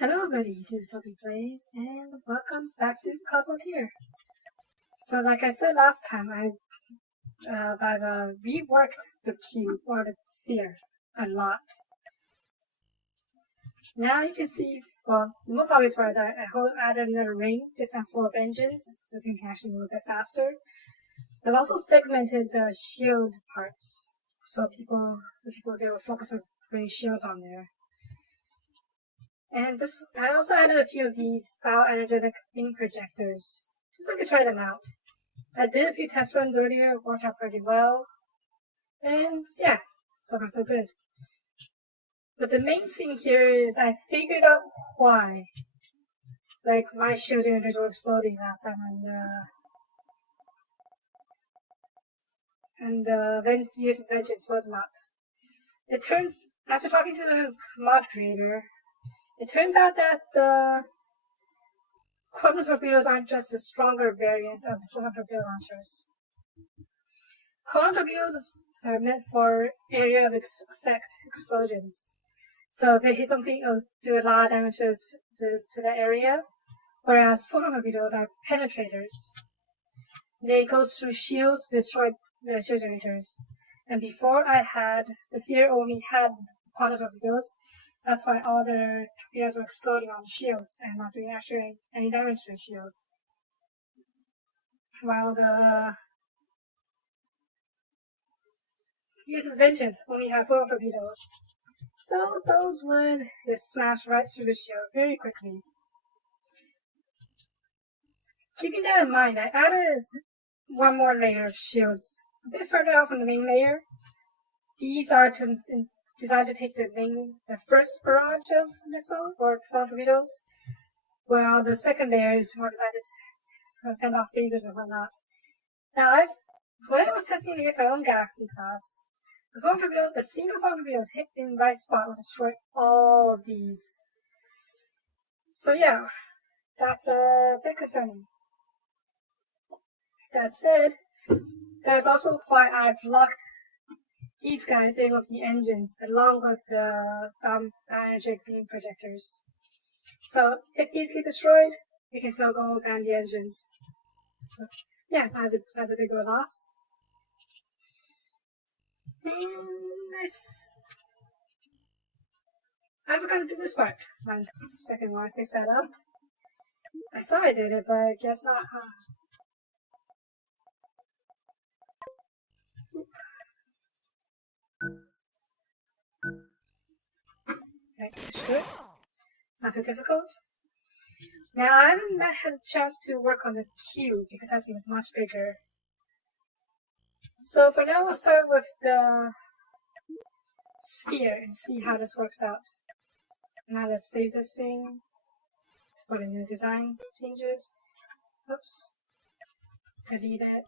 Hello everybody, this is Sophie Plays, and welcome back to Cosmoteer. So like I said last time, I've reworked the cube, or the sphere, a lot. Now you can see, well, the most obvious part is I added another ring, this time full of engines, so this thing can actually move a bit faster. I've also segmented the shield parts, so they will focus on putting shields on there. And I also added a few of these bioenergetic beam projectors, just so I could try them out. I did a few test runs earlier, it worked out pretty well, and yeah, so far so good. But the main thing here is I figured out why, like, my shield generators were exploding last time, and the user's vengeance was not. It turns, after talking to the mod creator, it turns out that the quantum torpedoes aren't just a stronger variant of the photon torpedo launchers. Quantum torpedoes are meant for area of effect explosions. So if they hit something, it'll do a lot of damage to the area, whereas photon torpedoes are penetrators. They go through shields to destroy the shield generators. And before the sphere only had quantum torpedoes. That's why all the torpedoes were exploding on the shields and not doing actually any damage to the shields. While the user's vengeance only had 4 torpedoes. So those would just smash right through the shield very quickly. Keeping that in mind, I added one more layer of shields a bit further out from the main layer. These are designed to take the first barrage of missile or photon torpedoes, while the second layer is more designed to fend off phasers and whatnot. Now, when I was testing against my own Galaxy class, a single photon torpedo hit in the right spot will destroy all of these. So yeah, that's a bit concerning. That said, that is also why I've locked these guys in with the engines, along with the energetic beam projectors. So if these get destroyed, we can still go and the engines. So yeah, I had a bigger loss. And I forgot to do this part. 1 second while I fix that up. I saw I did it, but I guess not. Right, that's good. Not too difficult. Now, I haven't had a chance to work on the cube because that seems much bigger. So for now, we'll start with the sphere and see how this works out. Now let's save this thing. Let's put in new design changes. Oops. Delete it.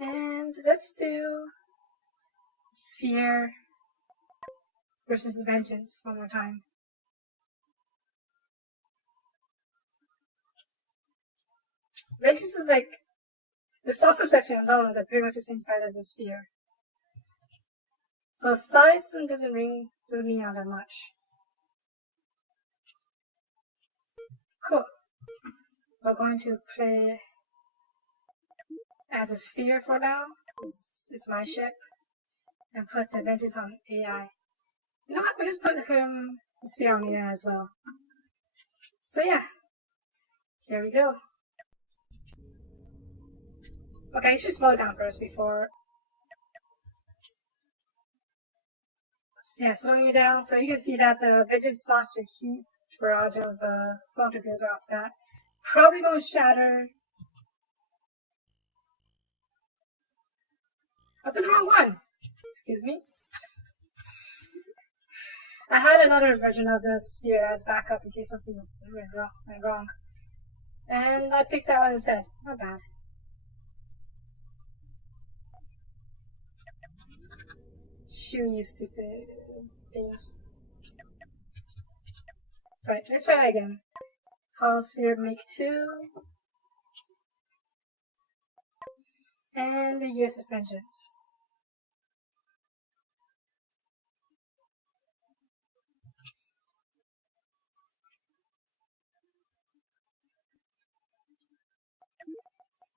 And let's do sphere versus vengeance one more time. Vengeance is like, the saucer section alone is pretty much the same size as a sphere. So size doesn't mean all that much. Cool. We're going to play as a sphere for now. It's my ship. And put the vengeance on AI. You know what? We'll just put the sphere on AI as well. So yeah. Here we go. Okay, you should slow down first before. Yeah, slowing it down so you can see that the vengeance launched a huge barrage of photon torpedoes off that. Probably gonna shatter. I put the wrong one! Excuse me. I had another version of the sphere as backup in case something went wrong. And I picked that one instead. Not bad. Shoo, you stupid things. Right, let's try again. Call sphere make 2. And the USS Vengeance.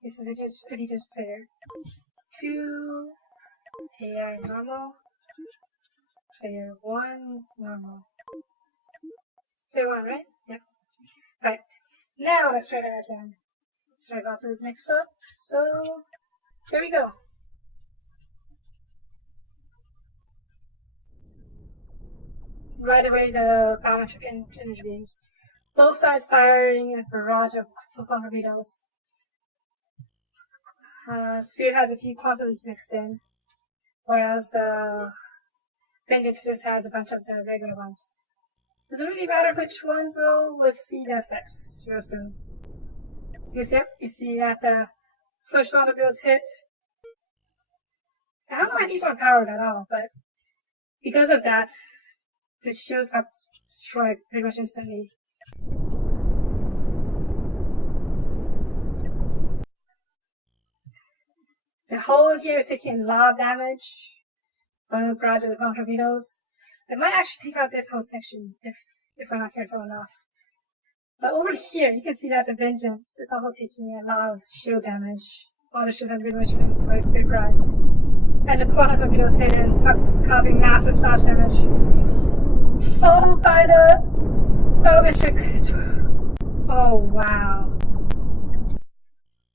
This is just player. 2 AI normal. Player 1 normal. Player 1, right? Yep. Right. Now let's try that again. Sorry about the mix up. So here we go. Right away the biometric energy beams. Both sides firing a barrage of full torpedoes. Sphere has a few quantums mixed in, whereas the Vengeance just has a bunch of the regular ones. Does it really matter which ones though? We'll see the effects real soon. You see that the first round of bills hit. I don't know why these weren't powered at all, but because of that, the shields got destroyed pretty much instantly. The hull here is taking a lot of damage from the barrage of the bomb torpedoes. I might actually take out this whole section if we're not careful enough. But over here, you can see that the Vengeance is also taking a lot of shield damage. All the shields have pretty much been vaporized. And the quantum torpedoes hit in, causing massive splash damage. Followed by the biometric. Oh wow.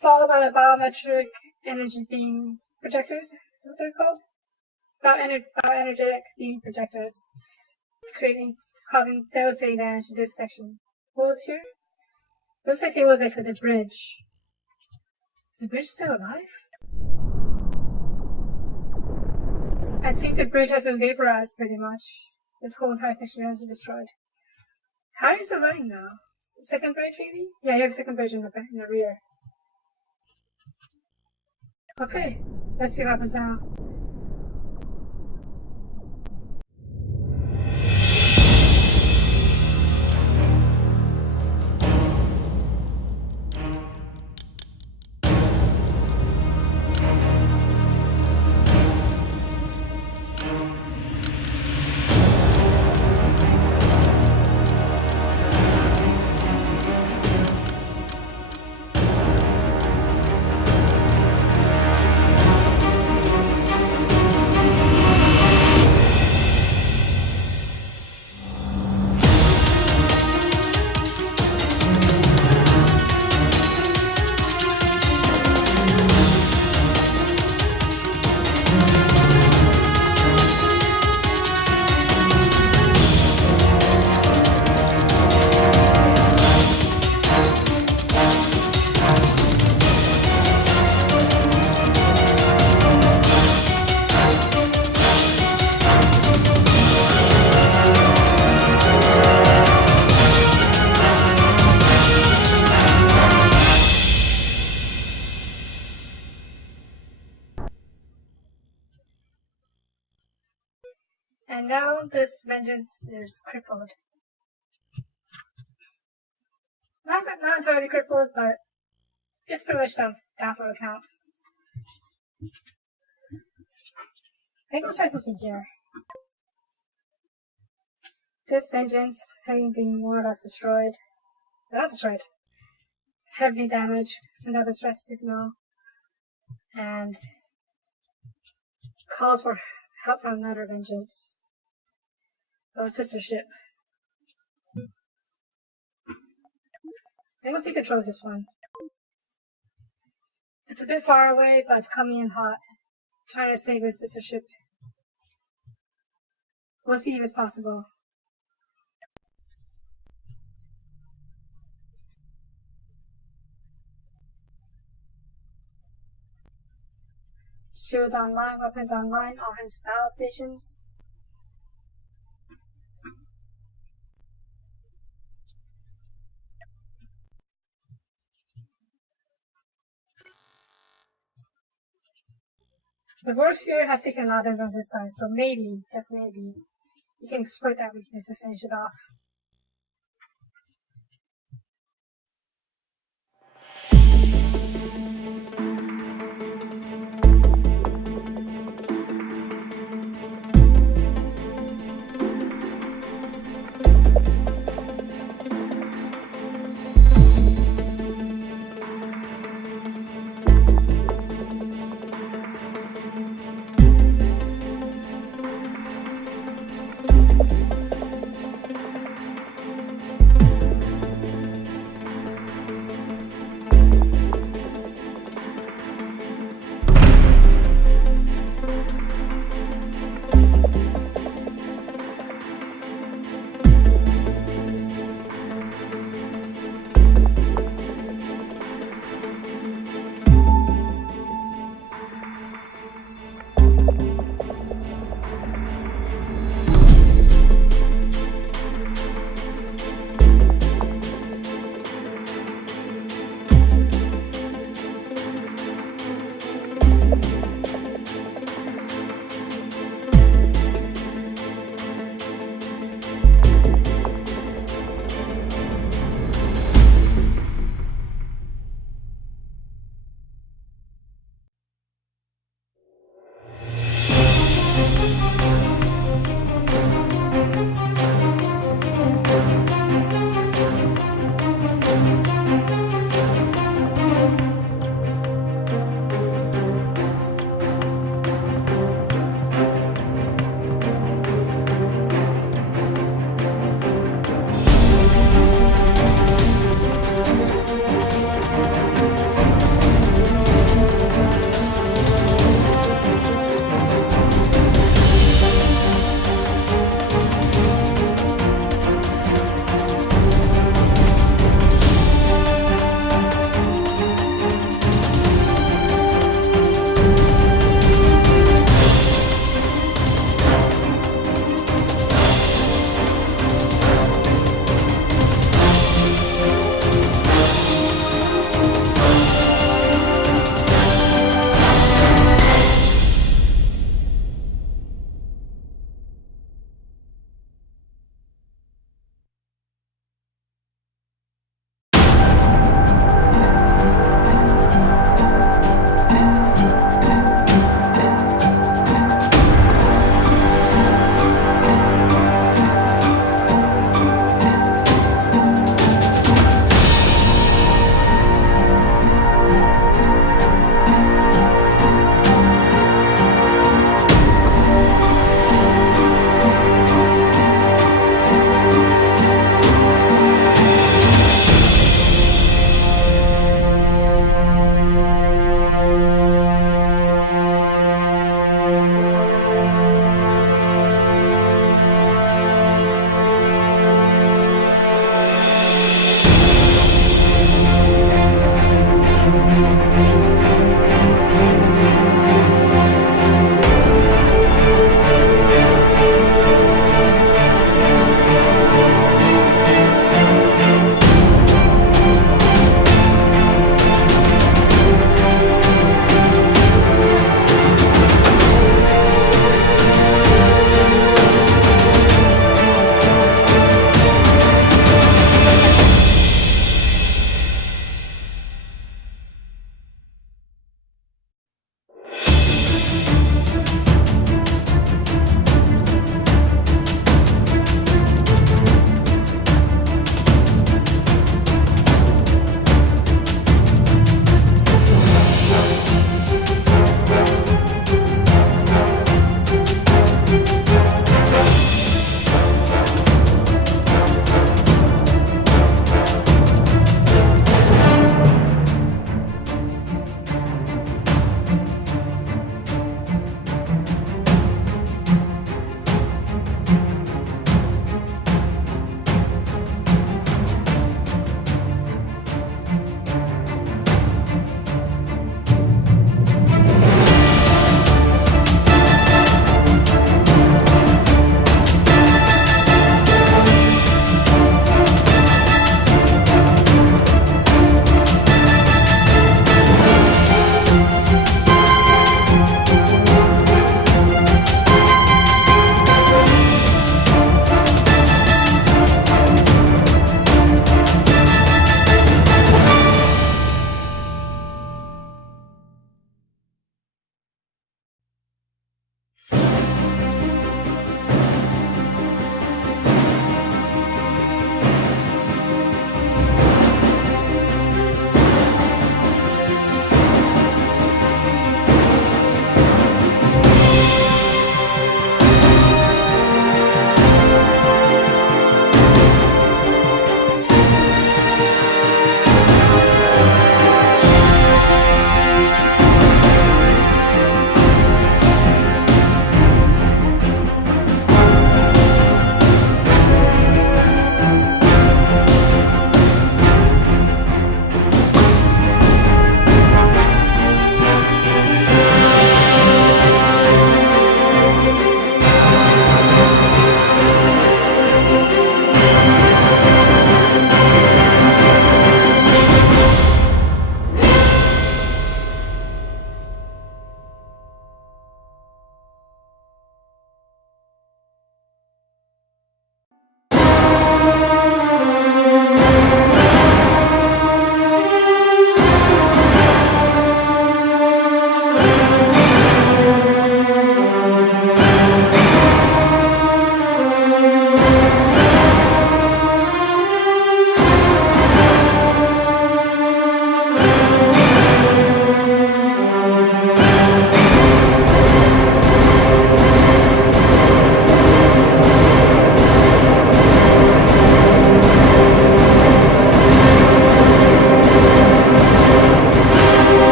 Followed by the biometric energy beam projectors. Is that what they're called? Bioenergetic beam projectors. Causing devastating damage to this section. What was here? Looks like it was for the bridge. Is the bridge still alive? I think the bridge has been vaporized pretty much. This whole entire section has been destroyed. How are you still running now? Second bridge maybe? Yeah, you have a second bridge in the rear. Okay, let's see what happens now. And now this Vengeance is crippled. Not entirely crippled, but it's pretty much down for the count. Maybe we'll try something here. This Vengeance, having been more or less destroyed, not destroyed, heavily damaged, send out the stress signal, and calls for help from another Vengeance. A sister ship. Maybe we'll take control of this one. It's a bit far away, but it's coming in hot. Trying to save his sister ship. We'll see if it's possible. Shields online, weapons online, all his battle stations. The Warsphere has taken a lot of damage on this side, so maybe, just maybe, you can exploit that weakness to finish it off.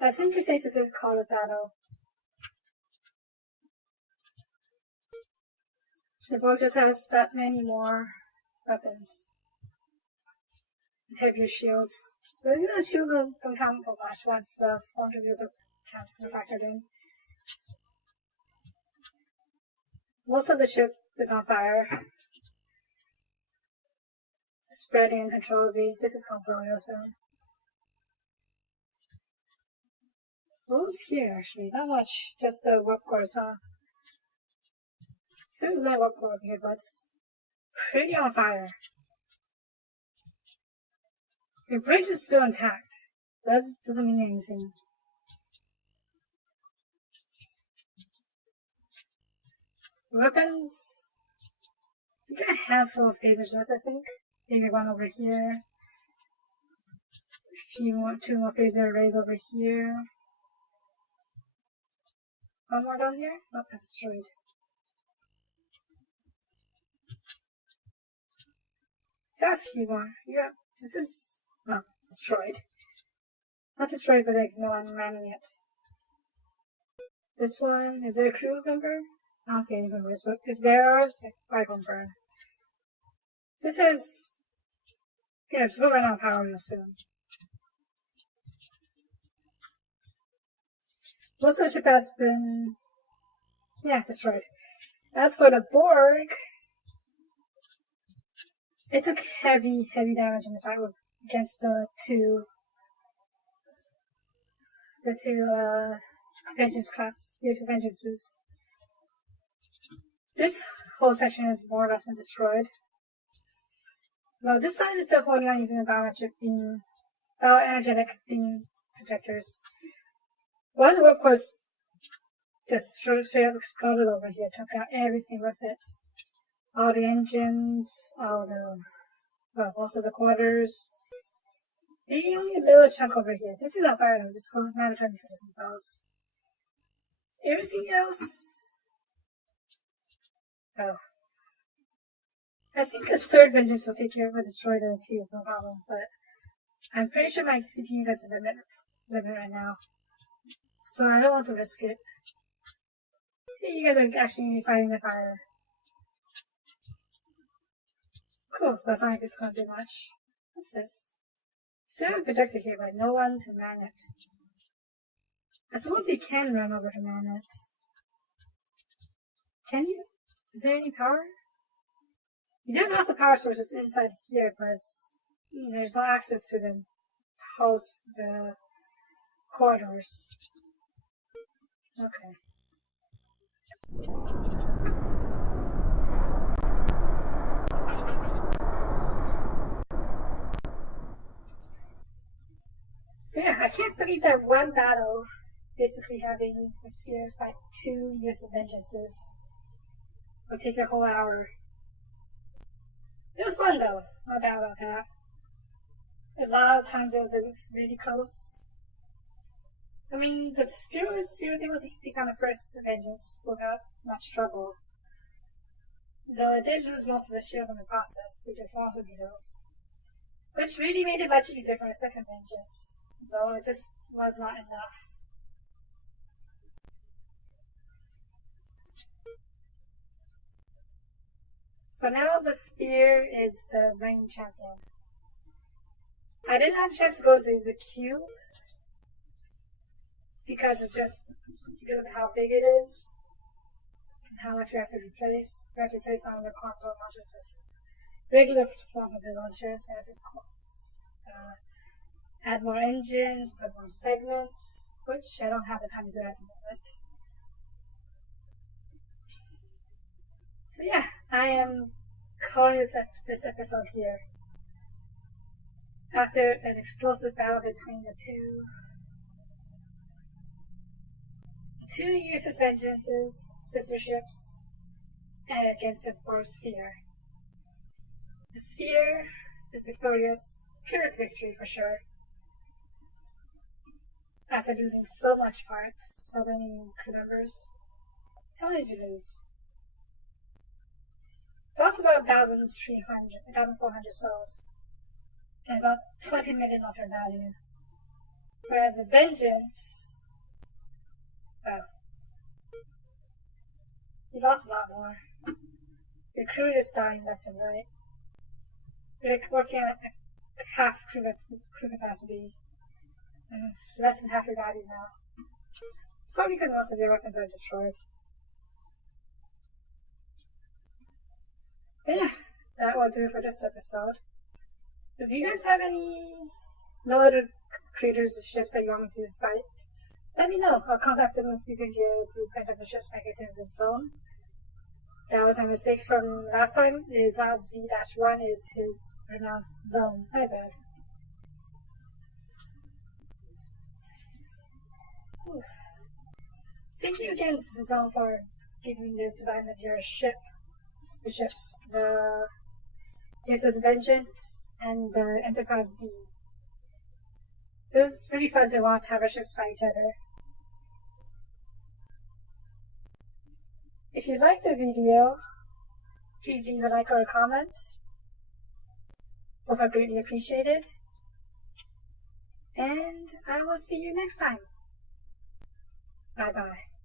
I think it's safe to call this battle. The board just has that many more weapons. Heavier shields. But even the shields don't count for much once the front reviews are factored in. Most of the ship is on fire. Spreading uncontrollably. This is going to blow real soon. What was here actually? Not much. Just the warp cores, huh? So there's no warp core over here, but it's pretty on fire. The bridge is still intact. That doesn't mean anything. Weapons. We got a handful of phasers left, I think. Maybe one over here. Two more phaser arrays over here. One more down here? Oh, that's destroyed. Got a few more. Yeah, this is not destroyed. Not destroyed, but like no one manning it. This one, is there a crew member? I don't see any members, but if there are, I confirm. This is, yeah, it's going to run out of power real soon. Most of the ship has been, yeah, destroyed. As for the Borg, it took heavy damage in the fight against the two Vengeance class, USS Vengeances. This whole section is more or less been destroyed. Well, this side is still holding on using the bioenergetic beam projectors. One of the warp cores just straight up exploded over here, took out everything with it. All the engines, also the quarters. Maybe only a little chunk over here. This is not fire though, this is mandatory for this else. Everything else. Oh. I think a third vengeance will take care of it, destroy the cube, no problem, but I'm pretty sure my CPU is at the limit right now. So I don't want to risk it. You guys are actually fighting the fire. Cool, that's not like it's gonna do much. What's this? Still have a projector here, but no one to man it. I suppose you can run over to man it. Can you? Is there any power? You do have lots of power sources inside here, but there's no access to them to host the corridors. Okay. So yeah, I can't believe that one battle, basically having a sphere fight two USS Vengeances, will take a whole hour. It was fun though, no doubt about that. A lot of times it was really close. I mean, the Spear was able to take on the first Vengeance without much trouble. Though it did lose most of the shields in the process due to fall torpedoes, which really made it much easier for the second Vengeance, though it just was not enough. For now, the Spear is the reigning champion. I didn't have a chance to go to the cube because it's just because of how big it is and how much you have to replace. You have to replace some of the quantum launchers with regular quantum launchers. You have to add more engines, put more segments, which I don't have the time to do at the moment. So yeah, I am calling this episode here. After an explosive battle between the two USS Vengeances, sister ships, and against the Borg Sphere. The Sphere is victorious, pure victory for sure. After losing so much parts, so many crew members. How many did you lose? It lost about 1,400 souls, and about 20 million of their value. Whereas the Vengeance, well, you lost a lot more. Your crew is dying left and right. You're like working at half crew capacity. Less than half your value now. It's probably because most of your weapons are destroyed. But yeah, that will do for this episode. If you guys have any no other creators of ships that you want me to fight, let me know. I'll contact them and see if they can get a blueprint of the ships negative and so on. That was my mistake from last time. Is not Z-1, is his pronounced zone. My bad. Oof. Thank you again, Zone, for giving me the design of your ship. The ships. This is Vengeance and the Enterprise D. It was really fun to have our ships fight each other. If you liked the video, please leave a like or a comment. Both are greatly appreciated. And I will see you next time. Bye bye.